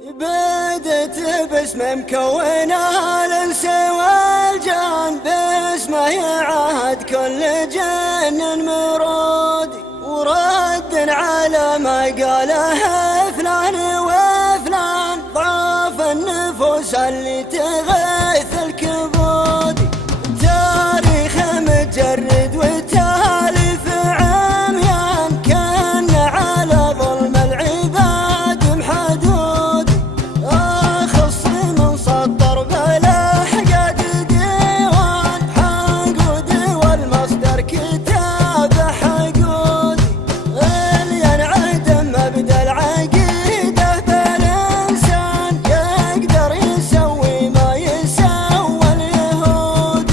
بدت باسم مكونها الانس والجان، باسمه يعاهد كل جن مرود، ورد على ما قاله فلان وفلان، ضعف النفوس اللي تغيث الكبود. تاريخ متجرد وتاليف عميان، كان على ظلم العباد محدود. اخص من سطر بالاحقاد ديوان، حقود والمصدر كتاب حقود، اللي ينعدم مبدا العقيده بالانسان، يقدر يسوي ما يسوى اليهود.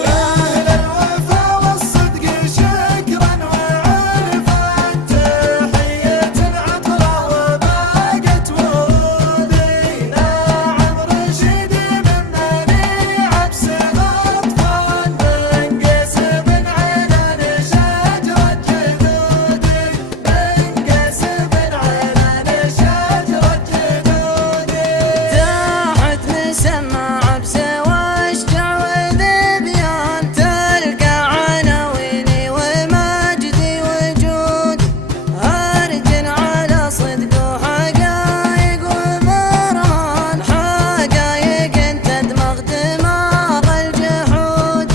واهل الوفا والصدق شكرا وعرفا، تحيه العطره وباقت ورودي. ناعم رشيدي من منيع بسم اطفال، منقس بن عنان شجره جدودي، منقس بن عنان شجره جدودي. تحت مسمى بسوى اشجع وذبيان، تلقى عناويني ومجدي وجود، ارجن على صدق وحقايق وبرهان، حقايق انت دماغ دماغ الجحود،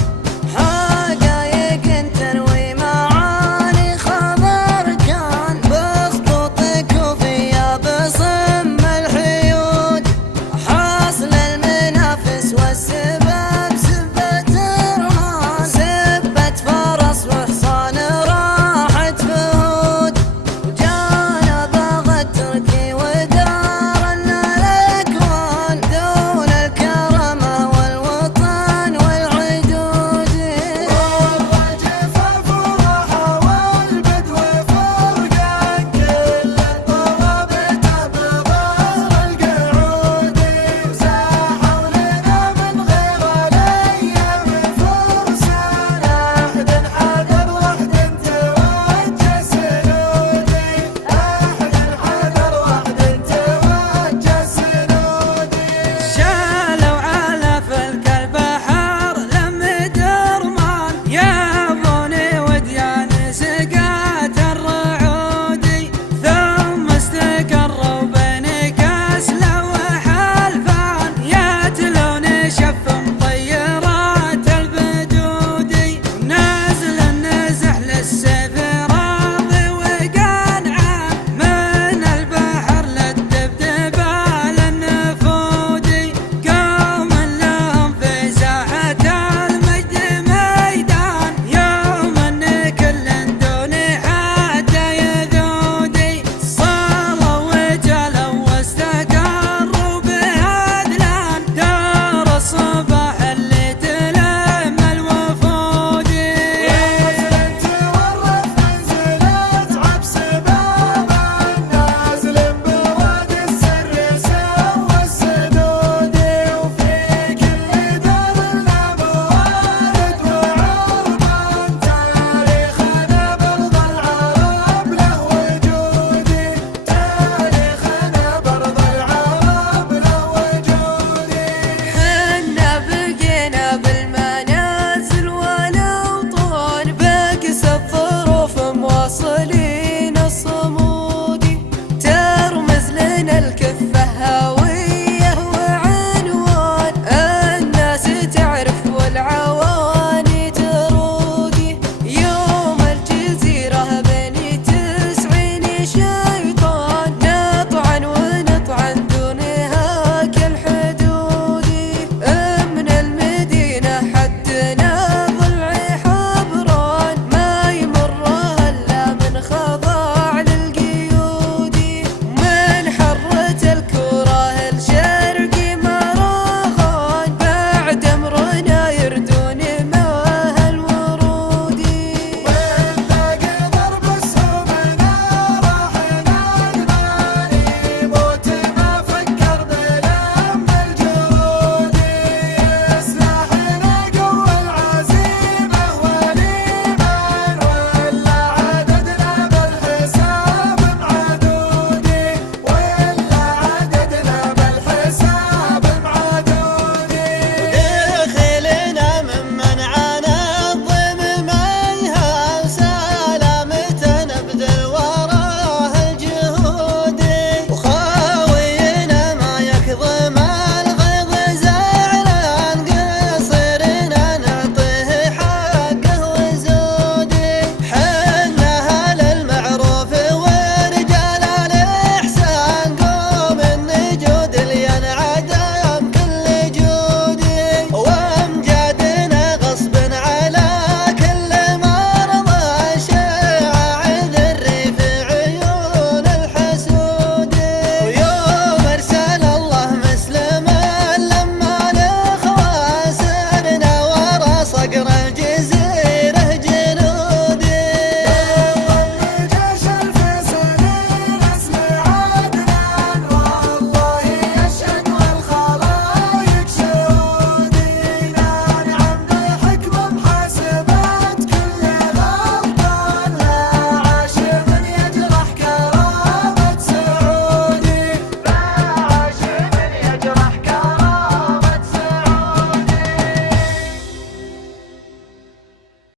حقايق انت تروي معاني خبر كان، بخطوطك وفيا بصم الحيود، حاصل المنافس والسباب سبة رهان، سبة فرس وحصان راحت فهود، وجانا بغى التركي ودار الاكوان، دون الكرامة والوطن والعدود. والله جفاف وراحة والبدو فرقان، كل الطلب تبغار القعودي، وساحوا لنا من غير الايام فرسان، احد حذر واحد توجه سنودي، احد حذر واحد توجه سنودي. شالوا على فلك البحر لم درمان، يابوني وديان سقات الرعودي، ثم استقروا بين كسلة وحلفان، يتلون شف مطيرات البدودي، نازل النزح للسيف راضي وقنعان، من البحر للدبدبة للنفودي، قوم لهم في ساحة المجد ميدان، يوم ان كل دوني حتى يذودي، صالوا وجلوا واستقروا بهذلان، دار الصباح اللي تلم الوفودي. نازل تورث منزلات عبس بابا، نازل بوادي السر سوى السدودي، وفي كل دار لنا موارد وعربان، تاريخنا برض العرب له وجودي، تاريخنا برض العرب له وجودي. حنا بقينا بالمنازل والاوطان، بكس الظروف مواصلين الصمودي، ترمز لنا الكفة